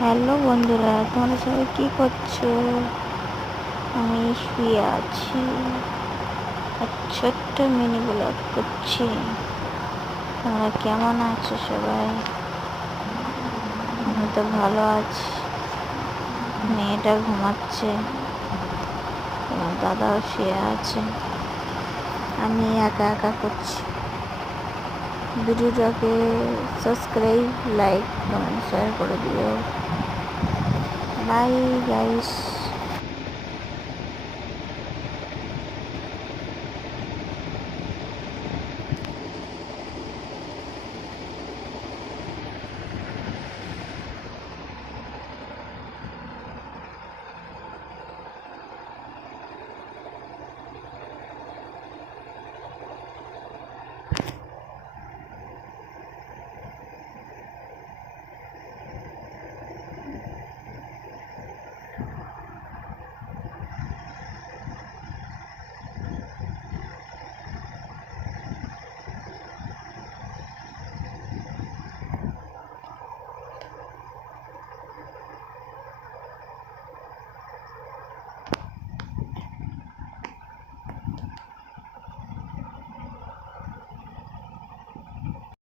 Hello বন্ধুরা, তোমরা সবাই কি করছো? আমি শুয়ে আছি আর ছোট্ট মিনি ব্লগ করছি। তোমরা কেমন আছো সবাই? আমি তো ভালো আছি। মেয়েটা ঘুমাচ্ছে, তোমার দাদাও শুয়ে আছে। আমি একা একা করছি। ভিডিওটাকে সাবস্ক্রাইব, লাইক, কমেন্ট, শেয়ার করে দিও। Bye guys.